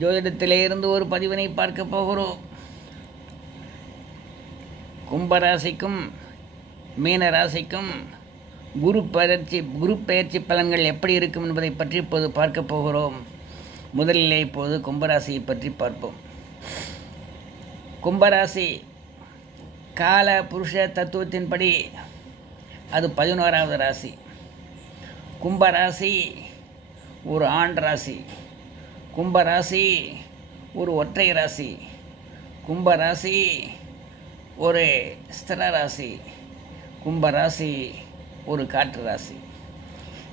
ஜோதிடத்திலே இருந்து ஒரு பதிவினை பார்க்க போகிறோம். கும்பராசிக்கும் மீன ராசிக்கும் குரு பயிற்சி குரு பயிற்சி பலன்கள் எப்படி இருக்கும் என்பதை பற்றி இப்போது பார்க்க போகிறோம். முதலிலே இப்போது கும்பராசியை பற்றி பார்ப்போம். கும்பராசி கால புருஷ தத்துவத்தின்படி அது பதினோராவது ராசி. கும்பராசி ஒரு ஆண் ராசி. கும்பராசி ஒரு ஒற்றை ராசி. கும்பராசி ஒரு ஸ்திர ராசி. கும்பராசி ஒரு காற்று ராசி.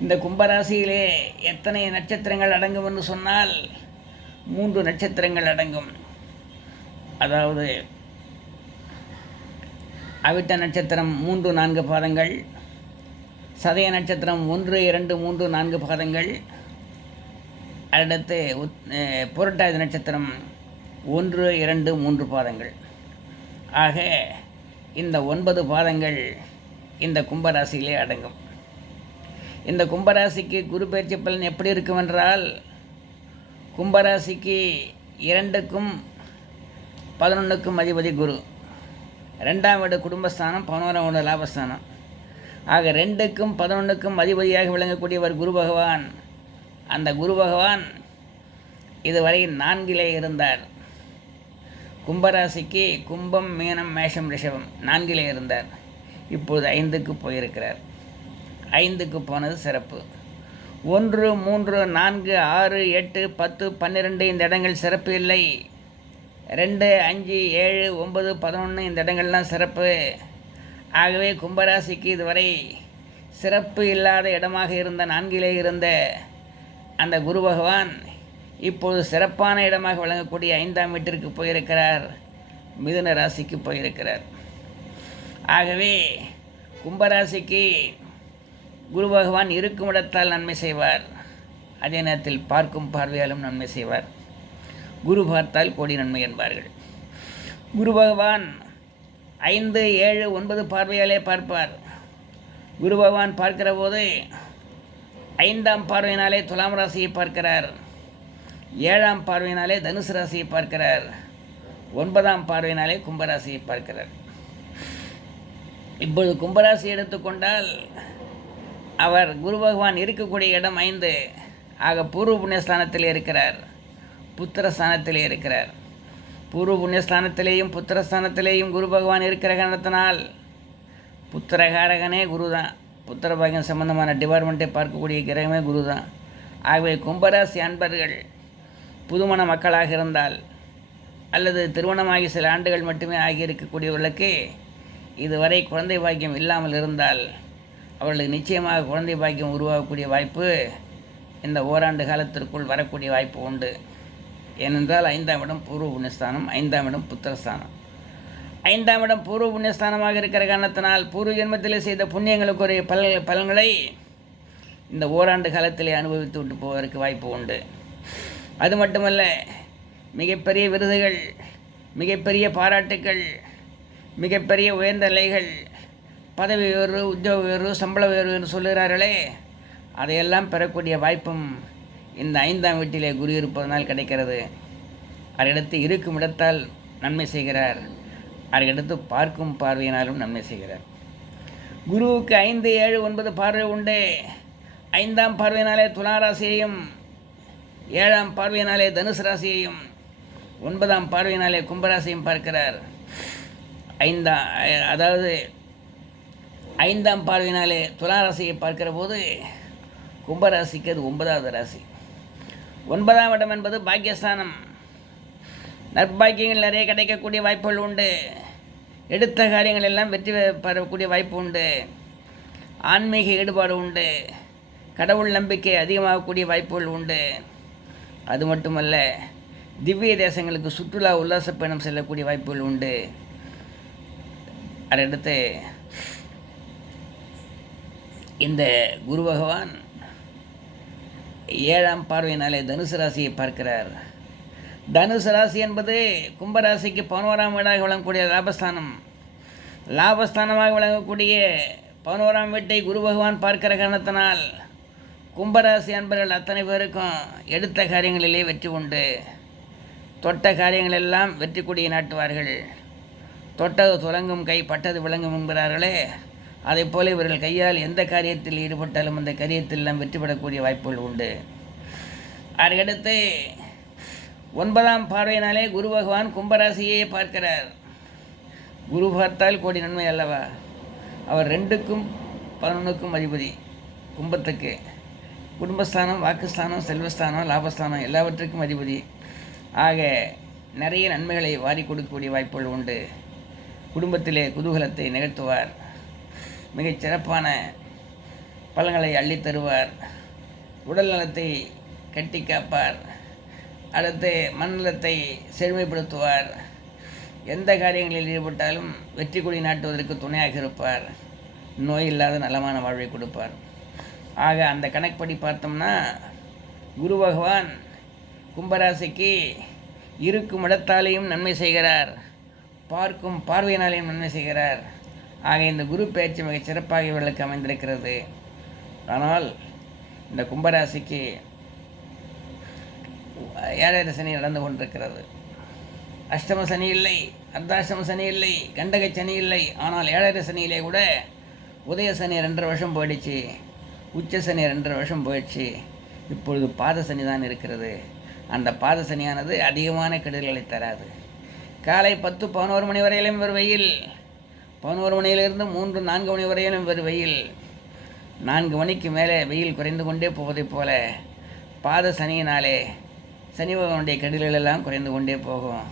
இந்த கும்பராசியிலே எத்தனை நட்சத்திரங்கள் அடங்கும் என்று சொன்னால் மூன்று நட்சத்திரங்கள் அடங்கும். அதாவது அவிட்ட நட்சத்திரம் மூன்று நான்கு பாதங்கள் சதய நட்சத்திரம் ஒன்று இரண்டு மூன்று நான்கு பாதங்கள் அடுத்து உத் புரட்டாதி நட்சத்திரம் ஒன்று இரண்டு மூன்று பாதங்கள். ஆக இந்த ஒன்பது பாதங்கள் இந்த கும்பராசியிலே அடங்கும். இந்த கும்பராசிக்கு குரு பயிற்சி பலன் எப்படி இருக்கும் என்றால் கும்பராசிக்கு இரண்டுக்கும் பதினொன்றுக்கும் அதிபதி குரு. ரெண்டாம் வீடு குடும்பஸ்தானம் பதினோராம் வீடு லாபஸ்தானம். ஆக ரெண்டுக்கும் பதினொன்றுக்கும் அதிபதியாக விளங்கக்கூடியவர் குரு பகவான். அந்த குரு பகவான் இதுவரை நான்கிலே இருந்தார். கும்பராசிக்கு கும்பம் மீனம் மேஷம் ரிஷபம் நான்கிலே இருந்தார். இப்போது ஐந்துக்கு போயிருக்கிறார். ஐந்துக்கு போனது சிறப்பு. ஒன்று மூன்று நான்கு ஆறு எட்டு பத்து பன்னிரெண்டு இந்த இடங்கள் சிறப்பு இல்லை. ரெண்டு அஞ்சு ஏழு ஒன்பது பதினொன்று இந்த இடங்கள்லாம் சிறப்பு. ஆகவே கும்பராசிக்கு இதுவரை சிறப்பு இல்லாத இடமாக இருந்த நான்கிலே இருந்த அந்த குரு பகவான் இப்போது சிறப்பான இடமாக விளங்கக்கூடிய ஐந்தாம் வீட்டிற்கு போயிருக்கிறார். மிதுன ராசிக்கு போயிருக்கிறார். ஆகவே கும்பராசிக்கு குரு பகவான் இருக்கும் இடத்தால் நன்மை செய்வார். அதே நேரத்தில் பார்க்கும் பார்வையாலும் நன்மை செய்வார். குரு பார்த்தால் கோடி நன்மை என்பார்கள். குரு பகவான் ஐந்து ஏழு ஒன்பது பார்வையாலே பார்ப்பார். குரு பகவான் பார்க்கிற போது ஐந்தாம் பார்வையினாலே துலாம் ராசியை பார்க்கிறார். ஏழாம் பார்வையினாலே தனுசு ராசியை பார்க்கிறார். ஒன்பதாம் பார்வையினாலே கும்பராசியை பார்க்கிறார். இப்பொழுது கும்பராசி எடுத்துக்கொண்டால் அவர் குரு பகவான் இருக்கக்கூடிய இடம் ஐந்து. ஆக பூர்வ புண்ணியஸ்தானத்தில் இருக்கிறார். புத்திரஸ்தானத்திலே இருக்கிறார். பூர்வ புண்ணியஸ்தானத்திலேயும் புத்திரஸ்தானத்திலேயும் குரு பகவான் இருக்கிற காரணத்தினால் புத்திரகாரகனே குரு தான் புத்திரபாகியம் சம்பந்தமான டிபார்ட்மெண்ட்டை பார்க்கக்கூடிய கிரகமே குரு தான் ஆகவே கும்பராசி அன்பர்கள் புதுமண மக்களாக இருந்தால் அல்லது திருமணமாகி சில ஆண்டுகள் மட்டுமே ஆகியிருக்கக்கூடியவர்களுக்கு இதுவரை குழந்தை பாக்கியம் இல்லாமல் இருந்தால் அவர்களுக்கு நிச்சயமாக குழந்தை பாக்கியம் உருவாகக்கூடிய வாய்ப்பு இந்த ஓராண்டு காலத்திற்குள் வரக்கூடிய வாய்ப்பு உண்டு. ஏனென்றால் ஐந்தாம் இடம் பூர்வ புண்ணியஸ்தானம் ஐந்தாம் இடம் புத்திரஸ்தானம். ஐந்தாம் இடம் பூர்வ புண்ணியஸ்தானமாக இருக்கிற காரணத்தினால் பூர்வ ஜென்மத்தில் செய்த புண்ணியங்களுக்குரிய பல பலன்களை இந்த ஓராண்டு காலத்திலே அனுபவித்து விட்டு போவதற்கு வாய்ப்பு உண்டு. அது மட்டுமல்ல மிகப்பெரிய விருதுகள் மிகப்பெரிய பாராட்டுக்கள் மிகப்பெரிய உயர்ந்த நிலைகள் பதவி உயர்வு உத்தியோக உயர்வு சம்பள உயர்வு என்று சொல்லுகிறார்களே அதையெல்லாம் பெறக்கூடிய வாய்ப்பும் இந்த ஐந்தாம் வீட்டிலே குரு இருப்பதனால் கிடைக்கிறது. அதற்கடுத்து இருக்கும் இடத்தால் நன்மை செய்கிறார். அதற்கடுத்து பார்க்கும் பார்வையினாலும் நன்மை செய்கிறார். குருவுக்கு ஐந்து ஏழு ஒன்பது பார்வை உண்டு. ஐந்தாம் பார்வையினாலே துளாராசியையும் ஏழாம் பார்வையினாலே தனுசு ராசியையும் ஒன்பதாம் பார்வையினாலே கும்பராசியும் பார்க்கிறார். ஐந்தா அதாவது ஐந்தாம் பார்வையினாலே துளாராசியை பார்க்கிற போது கும்பராசிக்கு அது ஒன்பதாவது ராசி. ஒன்பதாம் இடம் என்பது பாக்கியஸ்தானம். நற்பாக்கியங்கள் நிறைய கிடைக்கக்கூடிய வாய்ப்புகள் உண்டு. எடுத்த காரியங்கள் எல்லாம் வெற்றி பெறக்கூடிய வாய்ப்பு உண்டு. ஆன்மீக ஈடுபாடு உண்டு. கடவுள் நம்பிக்கை அதிகமாகக்கூடிய வாய்ப்புகள் உண்டு. அது மட்டுமல்ல திவ்ய தேசங்களுக்கு சுற்றுலா உல்லாச பயணம் செல்லக்கூடிய வாய்ப்புகள் உண்டு. அடுத்து இந்த குரு பகவான் ஏழாம் பார்வையினாலே தனுசு ராசியை பார்க்கிறார். தனுசு ராசி என்பது கும்பராசிக்கு பதினோராம் வீடாக விளங்கக்கூடிய லாபஸ்தானம். லாபஸ்தானமாக விளங்கக்கூடிய பதினோராம் வீட்டை குரு பகவான் பார்க்கிற காரணத்தினால் கும்பராசி அன்பர்கள் அத்தனை பேருக்கும் எடுத்த காரியங்களிலே வெற்றி உண்டு. தொட்ட காரியங்கள் எல்லாம் வெற்றி கொடியை நாட்டுவார்கள். தொட்டது துலங்கும் கை பட்டது விளங்கும் என்கிறார்களே. அதை போல இவர்கள் கையால் எந்த காரியத்தில் ஈடுபட்டாலும் அந்த காரியத்தில் எல்லாம் வெற்றி பெறக்கூடிய வாய்ப்புகள் உண்டு. அதுக்கடுத்து ஒன்பதாம் பார்வையினாலே குரு பகவான் கும்பராசியே பார்க்கிறார். குரு பார்த்தால் கோடி நன்மை அல்லவா? அவர் ரெண்டுக்கும் பதினொன்றுக்கும் அதிபதி கும்பத்துக்கு. குடும்பஸ்தானம் வாக்குஸ்தானம் செல்வஸ்தானம் லாபஸ்தானம் எல்லாவற்றுக்கும் அதிபதி. ஆக நிறைய நன்மைகளை வாரி கொடுக்கக்கூடிய வாய்ப்புகள் உண்டு. குடும்பத்திலே குதூகலத்தை நிகழ்த்துவார். மிகச் சிறப்பான பலன்களை அள்ளித்தருவார் உடல் நலத்தை கட்டி காப்பார். அடுத்து மண்டலத்தை செழுமைப்படுத்துவார். எந்த காரியங்களில் ஈடுபட்டாலும் வெற்றி கொடி நாட்டுவதற்கு துணையாக இருப்பார். நோய் இல்லாத நலமான வாழ்வை கொடுப்பார். ஆக அந்த கணக்குப்படி பார்த்தோம்னா குரு பகவான் கும்பராசிக்கு இருக்கும் இடத்தாலேயும் நன்மை செய்கிறார். பார்க்கும் பார்வையினாலேயும் நன்மை செய்கிறார். ஆக இந்த குரு பயிற்சி மிகச் சிறப்பாக இவர்களுக்கு அமைந்திருக்கிறது. ஆனால் இந்த கும்பராசிக்கு ஏழரை சனி நடந்து கொண்டிருக்கிறது. அஷ்டம சனி இல்லை அர்த்தாஷ்டம சனி இல்லை கண்டக சனி இல்லை. ஆனால் ஏழரை சனியிலே கூட உதய சனி ரெண்டரை வருஷம் போயிடுச்சு உச்ச சனி ரெண்டரை வருஷம் போயிடுச்சு. இப்பொழுது பாத சனி தான் இருக்கிறது. அந்த பாத சனியானது அதிகமான கெடுதல்களை தராது. காலை பத்து பதினோரு மணி வரையிலும் ஒரு வெயில். பதினோரு மணியிலிருந்து மூன்று நான்கு மணி வரையிலும் ஒரு வெயில். நான்கு மணிக்கு மேலே வெயில் குறைந்து கொண்டே போவதைப் போல பாத சனியினாலே சனி பகவானுடைய கெடுதல்கள் குறைந்து கொண்டே போகும்.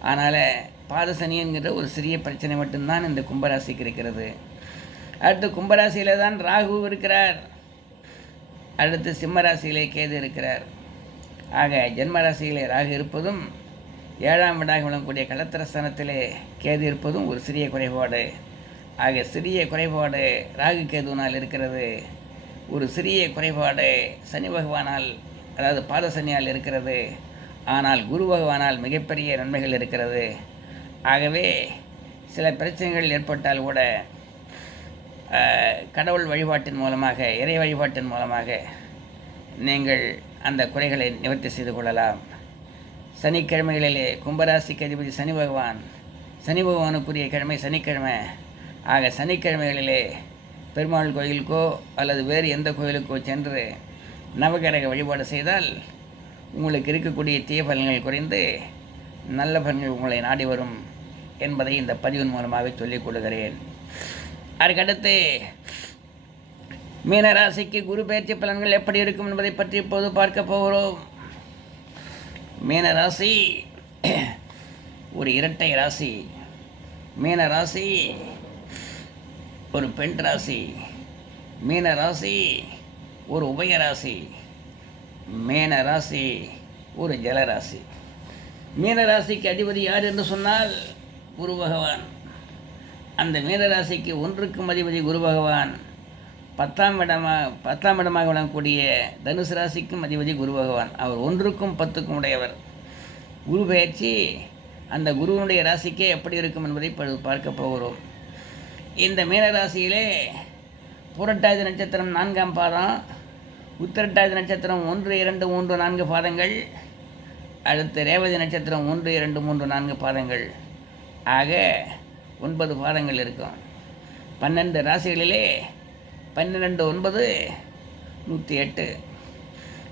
அதனால் பாத சனி என்கிற ஒரு சிறிய பிரச்சனை மட்டும்தான் இந்த கும்பராசிக்கு இருக்கிறது. அடுத்து கும்பராசியில் தான் ராகு இருக்கிறார். அடுத்து சிம்மராசியிலே கேது இருக்கிறார். ஆக ஜென்மராசியிலே ராகு இருப்பதும் ஏழாம் வீடாக விளங்கக்கூடிய கலத்திரஸ்தானத்திலே கேது இருப்பதும் ஒரு சிறிய குறைபாடு. ஆக சிறிய குறைபாடு ராகு கேதுவினால் இருக்கிறது. ஒரு சிறிய குறைபாடு சனி பகவானால் அதாவது பாதசனியால் இருக்கிறது. ஆனால் குரு பகவானால் மிகப்பெரிய நன்மைகள் இருக்கிறது. ஆகவே சில பிரச்சனைகள் ஏற்பட்டால் கூட கடவுள் வழிபாட்டின் மூலமாக இறை வழிபாட்டின் மூலமாக நீங்கள் அந்த குறைகளை நிவர்த்தி செய்து கொள்ளலாம். சனிக்கிழமைகளிலே கும்பராசிக்கு அதிபதி சனி பகவான் சனி பகவானுக்குரிய கிழமை சனிக்கிழமை. ஆக சனிக்கிழமைகளிலே பெருமாள் கோயிலுக்கோ அல்லது வேறு எந்த கோயிலுக்கோ சென்று நவகிரக வழிபாடு செய்தால் உங்களுக்கு இருக்கக்கூடிய தீய பலன்கள் குறைந்து நல்ல பலன்கள் உங்களை நாடி வரும் என்பதை இந்த பதிவின் மூலமாக சொல்லிக் கொள்கிறேன். அதுக்கடுத்து மீனராசிக்கு குரு பயிற்சி பலன்கள் எப்படி இருக்கும் என்பதை பற்றி இப்போது பார்க்க போகிறோம். மீனராசி ஒரு இரட்டை ராசி. மீன ராசி ஒரு பெண் ராசி. மீன ராசி ஒரு உபயராசி ராசி ராசி ஒரு ஜலராசி மீனராசிக்கு அதிபதி யார் என்று சொன்னால் குரு பகவான். அந்த மீனராசிக்கு ஒன்றுக்கும் அதிபதி குரு பகவான். பத்தாம் இடமாக பத்தாம் இடமாக விளங்கக்கூடிய தனுசு ராசிக்கும் அதிபதி குரு பகவான். அவர் ஒன்றுக்கும் பத்துக்கும் உடையவர். குரு பயிற்சி அந்த குருவனுடைய ராசிக்கே எப்படி இருக்கும் என்பதை இப்பொழுது பார்க்க போகிறோம். இந்த மீனராசியிலே புரட்டாதி நட்சத்திரம் நான்காம் பாதம் உத்திரட்டாதி நட்சத்திரம் ஒன்று இரண்டு மூன்று நான்கு பாதங்கள் அடுத்து ரேவதி நட்சத்திரம் ஒன்று இரண்டு மூன்று நான்கு பாதங்கள். ஆக ஒன்பது பாதங்கள் இருக்கும். பன்னெண்டு ராசிகளிலே பன்னிரெண்டு ஒன்பது நூற்றி எட்டு.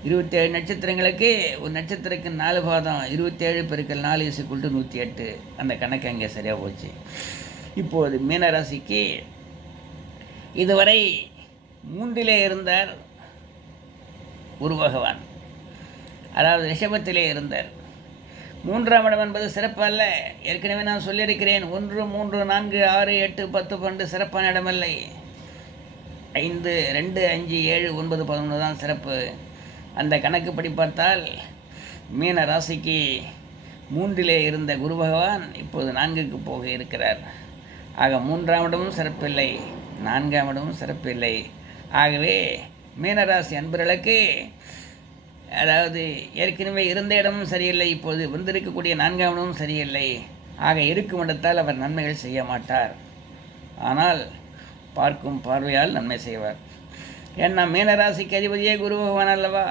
இருபத்தேழு நட்சத்திரங்களுக்கு ஒரு நட்சத்திரக்கு நாலு பாதம் இருபத்தேழு பெருக்கள் நாலு இசுக்குள்ட்டு நூற்றி எட்டு. அந்த கணக்கு அங்கே சரியாக போச்சு. இப்போது மீனராசிக்கு இதுவரை மூன்றிலே இருந்தார் குரு பகவான். அதாவது ரிஷபத்திலே இருந்தார். மூன்றாம் இடம் என்பது சிறப்பு அல்ல. ஏற்கனவே நான் சொல்லியிருக்கிறேன் ஒன்று மூன்று நான்கு ஆறு எட்டு பத்து பன்னெண்டு சிறப்பான இடமில்லை. ஐந்து ரெண்டு அஞ்சு ஏழு ஒன்பது பதினொன்று தான் சிறப்பு. அந்த கணக்குப்படி பார்த்தால் மீன ராசிக்கு மூன்றிலே இருந்த குரு பகவான் இப்போது நான்குக்கு போக இருக்கிறார். ஆக மூன்றாம் இடமும் சிறப்பில்லை. நான்காம் இடமும் சிறப்பில்லை. ஆகவே மீனராசி அன்பர்களுக்கு அதாவது ஏற்கனவே இருந்த இடமும் சரியில்லை இப்போது வந்திருக்கக்கூடிய நான்காம் இடமும் சரியில்லை. ஆக இருக்கும் இடத்தால் அவர் நன்மைகள் செய்ய மாட்டார். ஆனால் பார்க்கும் பார்வையால் நன்மை செய்வார். ஏன்னா மீனராசிக்கு அதிபதியே குரு பகவான் அல்லவா?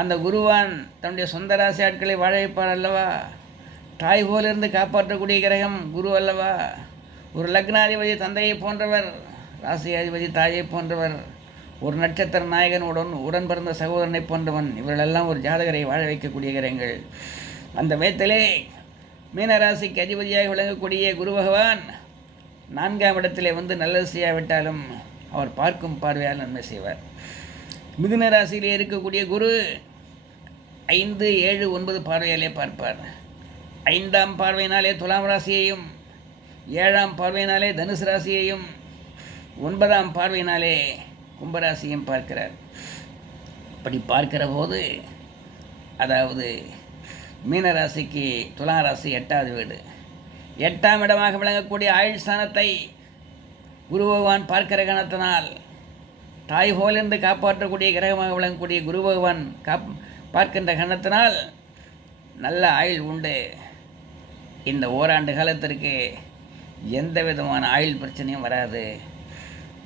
அந்த குருவான் தன்னுடைய சொந்த ராசி ஆட்களை வாழ வைப்பார் அல்லவா? தாய் போலிருந்து காப்பாற்றக்கூடிய கிரகம் குரு அல்லவா? ஒரு லக்னாதிபதி தந்தையை போன்றவர் ராசி அதிபதி தாயை போன்றவர் ஒரு நட்சத்திர நாயகன் உடன் உடன் பிறந்த சகோதரனை போன்றவன் இவர்களெல்லாம் ஒரு ஜாதகரை வாழ வைக்கக்கூடிய கிரகங்கள். அந்த விதத்திலே மீனராசிக்கு அதிபதியாக விளங்கக்கூடிய குரு பகவான் நான்காம் இடத்திலே வந்து நல்லது செய்யாவிட்டாலும் அவர் பார்க்கும் பார்வையால் நன்மை செய்வார். மிதுன ராசியிலே இருக்கக்கூடிய குரு ஐந்து ஏழு ஒன்பது பார்வையாலே பார்ப்பார். ஐந்தாம் பார்வையினாலே துலாம் ராசியையும் ஏழாம் பார்வையினாலே தனுசு ராசியையும் ஒன்பதாம் பார்வையினாலே கும்பராசியும் பார்க்கிறார். அப்படி பார்க்கிற போது அதாவது மீனராசிக்கு துலா ராசி எட்டாவது வீடு. எட்டாம் இடமாக விளங்கக்கூடிய ஆயுள் ஸ்தானத்தை குரு பகவான் பார்க்கிற கணத்தினால் தாய் போலிருந்து காப்பாற்றக்கூடிய கிரகமாக விளங்கக்கூடிய குரு பகவான் காப் பார்க்கின்ற கணத்தினால் நல்ல ஆயுள் உண்டு. இந்த ஓராண்டு காலத்திற்கு எந்த விதமான ஆயுள் பிரச்சனையும் வராது.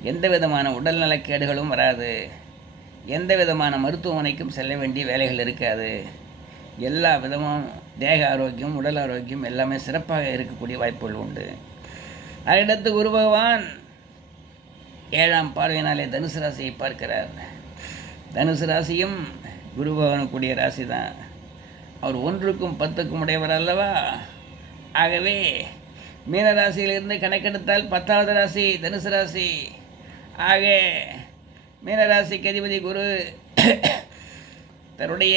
எந்த விதமான உடல்நலக்கேடுகளும் வராது. எந்த விதமான மருத்துவமனைக்கும் செல்ல வேண்டிய வேலைகள் இருக்காது. எல்லா விதமும் தேக ஆரோக்கியம் உடல் ஆரோக்கியம் எல்லாமே சிறப்பாக இருக்கக்கூடிய வாய்ப்புகள் உண்டு. அதையடுத்து குரு பகவான் ஏழாம் பார்வையினாலே தனுசு ராசியை பார்க்கிறார். தனுசு ராசியும் குரு பகவானுக்குரிய ராசி தான் அவர் ஒன்றுக்கும் பத்துக்கும் உடையவர் அல்லவா? ஆகவே மீன ராசியிலிருந்து கணக்கெடுத்தால் பத்தாவது ராசி தனுசு ராசி. ஆக மீனராசிக்கு அதிபதி குரு தன்னுடைய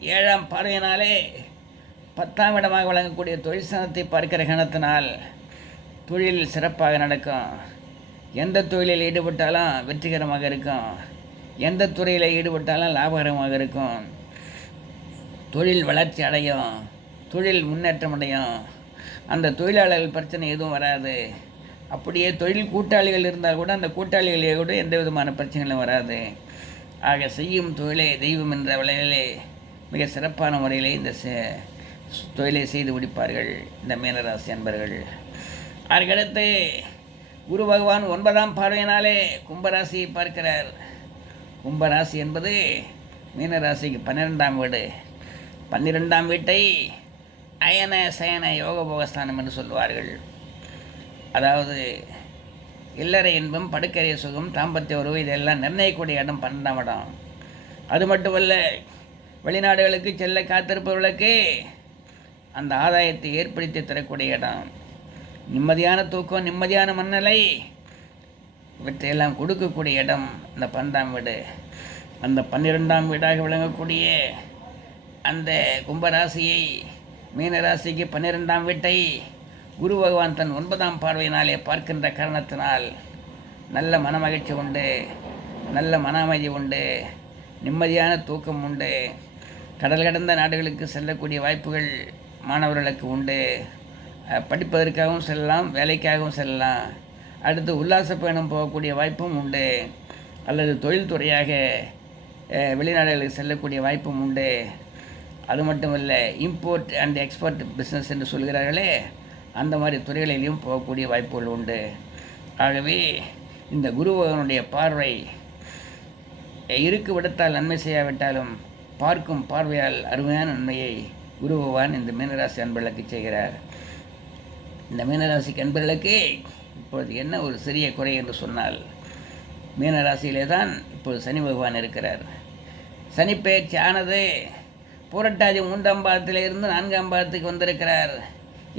ஏழாம் பார்வையினாலே பத்தாம் இடமாக வழங்கக்கூடிய தொழில் பார்க்கிற கணத்தினால் தொழில் சிறப்பாக நடக்கும். எந்த தொழிலில் ஈடுபட்டாலும் வெற்றிகரமாக இருக்கும். எந்த துறையில் ஈடுபட்டாலும் லாபகரமாக இருக்கும். தொழில் வளர்ச்சி அடையும். தொழில் முன்னேற்றம் அடையும். அந்த தொழிலாளர்கள் பிரச்சனை எதுவும் வராது. அப்படியே தொழில் கூட்டாளிகள் இருந்தால் கூட அந்த கூட்டாளிகளே கூட எந்த விதமான பிரச்சனைகளும் வராது. ஆக செய்யும் தொழிலே தெய்வம் என்ற விலையிலே மிக சிறப்பான முறையிலே இந்த செ- தொழிலை செய்து முடிப்பார்கள் இந்த மீனராசி அன்பர்கள். அதற்கடுத்து குரு பகவான் ஒன்பதாம் பார்வையினாலே கும்பராசியை பார்க்கிறார். கும்பராசி என்பது மீனராசிக்கு பன்னிரெண்டாம் வீடு. பன்னிரெண்டாம் வீட்டை அயன சயன யோக போகஸ்தானம் என்று சொல்வார்கள் அதாவது இல்லறை இன்பம் படுக்கறை சுகம் தாம்பத்திய உறவு இதெல்லாம் நிர்ணயிக்கக்கூடிய இடம் பன்னெண்டாம் இடம். அது மட்டுமல்ல வெளிநாடுகளுக்கு செல்ல காத்திருப்பவர்களுக்கு அந்த ஆதாயத்தை ஏற்படுத்தி தரக்கூடிய இடம். நிம்மதியான தூக்கம் நிம்மதியான மண்ணலை இவற்றையெல்லாம் கொடுக்கக்கூடிய இடம் இந்த பன்னெண்டாம் வீடு. அந்த பன்னிரெண்டாம் வீடாக விளங்கக்கூடிய அந்த கும்பராசியை மீனராசிக்கு பன்னிரெண்டாம் வீட்டை குரு பகவான் தன் ஒன்பதாம் பார்வையினாலே பார்க்கின்ற காரணத்தினால் நல்ல மனமகிழ்ச்சி உண்டு நல்ல மன அமைதி உண்டு நிம்மதியான தூக்கம் உண்டு. கடல் கடந்த நாடுகளுக்கு செல்லக்கூடிய வாய்ப்புகள் மாணவர்களுக்கு உண்டு. படிப்பதற்காகவும் செல்லலாம் வேலைக்காகவும் செல்லலாம். அடுத்து உல்லாச பயணம் போகக்கூடிய வாய்ப்பும் உண்டு. அல்லது தொழில்துறையாக வெளிநாடுகளுக்கு செல்லக்கூடிய வாய்ப்பும் உண்டு. அது மட்டும் இல்லை இம்போர்ட் அண்ட் எக்ஸ்போர்ட் பிஸ்னஸ் என்று சொல்கிறார்களே அந்த மாதிரி துறைகளிலும் போகக்கூடிய வாய்ப்புகள் உண்டு. ஆகவே இந்த குருபகவனுடைய பார்வை இருக்கு விடத்தால் நன்மை செய்யாவிட்டாலும் பார்க்கும் பார்வையால் அருமையான நன்மையை குரு பகவான் இந்த மீனராசி அன்பர்களுக்கு செய்கிறார். இந்த மீனராசிக்கு அன்பர்களுக்கு இப்பொழுது என்ன ஒரு சிறிய குறை என்று சொன்னால் மீனராசியிலே தான் இப்பொழுது சனி பகவான் இருக்கிறார். சனி ஆனது பூரட்டாதி மூன்றாம் பாதத்திலிருந்து நான்காம் பாதத்துக்கு வந்திருக்கிறார்.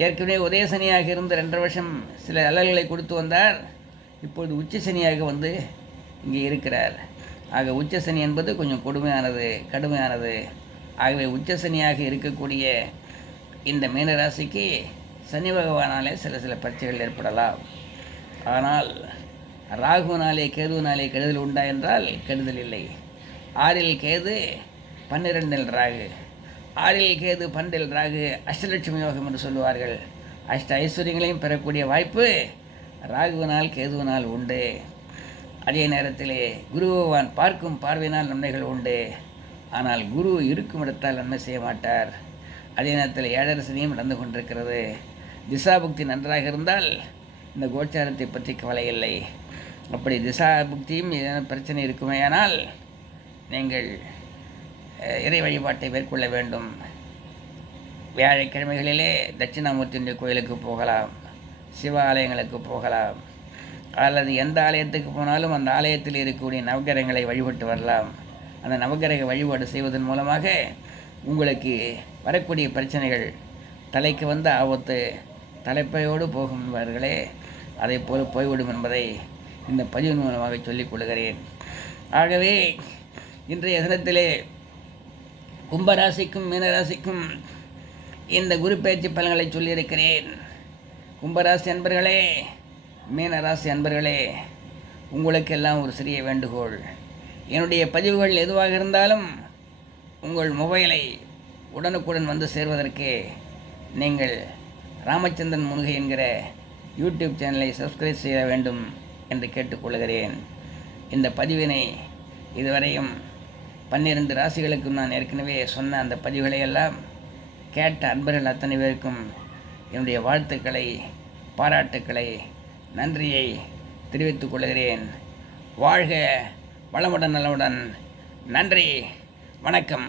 ஏற்கனவே உதய சனியாக இருந்து ரெண்டரை வருஷம் சில அல்லல்களை கொடுத்து வந்தார். இப்பொழுது உச்சசனியாக வந்து இங்கே இருக்கிறார். ஆக உச்ச சனி என்பது கொஞ்சம் கொடுமையானது கடுமையானது. ஆகவே உச்ச சனியாக இருக்கக்கூடிய இந்த மீனராசிக்கு சனி பகவானாலே சில சில பிரச்சனைகள் ஏற்படலாம். ஆனால் ராகுனாலே கேதுவினாலே கெடுதல் உண்டா என்றால் கெடுதல் இல்லை. ஆறில் கேது பன்னிரெண்டில் ராகு. ஆறில் கேது பண்டில் ராகு அஷ்டலட்சுமி யோகம் என்று சொல்லுவார்கள். அஷ்ட ஐஸ்வர்யங்களையும் பெறக்கூடிய வாய்ப்பு ராகுவினால் கேதுவினால் உண்டு. அதே நேரத்திலே குரு பகவான் பார்க்கும் பார்வையினால் நன்மைகள் உண்டு. ஆனால் குரு இருக்கும் இடத்தால் நன்மை செய்ய மாட்டார். அதே நேரத்தில் ஏழரசனையும் நடந்து கொண்டிருக்கிறது. திசாபுக்தி நன்றாக இருந்தால் இந்த கோச்சாரத்தை பற்றி கவலை இல்லை. அப்படி திசாபுக்தியும் ஏதேனும் பிரச்சனை இருக்குமேயானால் நீங்கள் இறை வழிபாட்டை மேற்கொள்ள வேண்டும். வியாழக்கிழமைகளிலே தட்சிணாமூர்த்தியுடைய கோயிலுக்கு போகலாம் சிவாலயங்களுக்கு போகலாம் அல்லது எந்த ஆலயத்துக்கு போனாலும் அந்த ஆலயத்தில் இருக்கக்கூடிய நவகிரகங்களை வழிபட்டு வரலாம். அந்த நவகிரக வழிபாடு செய்வதன் மூலமாக உங்களுக்கு வரக்கூடிய பிரச்சனைகள் தலைக்கு வந்த ஆபத்து தலைப்பையோடு போகும் என்பவர்களே அதை போல் போய்விடும் என்பதை இந்த பதிவின் மூலமாக சொல்லிக் கொள்கிறேன். ஆகவே இன்றைய தினத்திலே கும்பராசிக்கும் மீனராசிக்கும் இந்த குரு பயிற்சி பலன்களை சொல்லியிருக்கிறேன். கும்பராசி அன்பர்களே மீனராசி அன்பர்களே உங்களுக்கெல்லாம் ஒரு சிறிய வேண்டுகோள். என்னுடைய பதிவுகள் எதுவாக இருந்தாலும் உங்கள் மொபைலை உடனுக்குடன் வந்து சேர்வதற்கு நீங்கள் ராமச்சந்திரன் முருகை என்கிற யூடியூப் சேனலை சப்ஸ்கிரைப் செய்ய வேண்டும் என்று கேட்டுக்கொள்கிறேன். இந்த பதிவினை இதுவரையும் பன்னிரண்டு ராசிகளுக்கும் நான் ஏற்கனவே சொன்ன அந்த பதிவுகளை எல்லாம் கேட்ட அன்பர்கள் அத்தனை பேருக்கும் என்னுடைய வாழ்த்துக்களை பாராட்டுக்களை நன்றியை தெரிவித்துக் கொள்கிறேன். வாழ்க வளமுடன் நலமுடன். நன்றி வணக்கம்.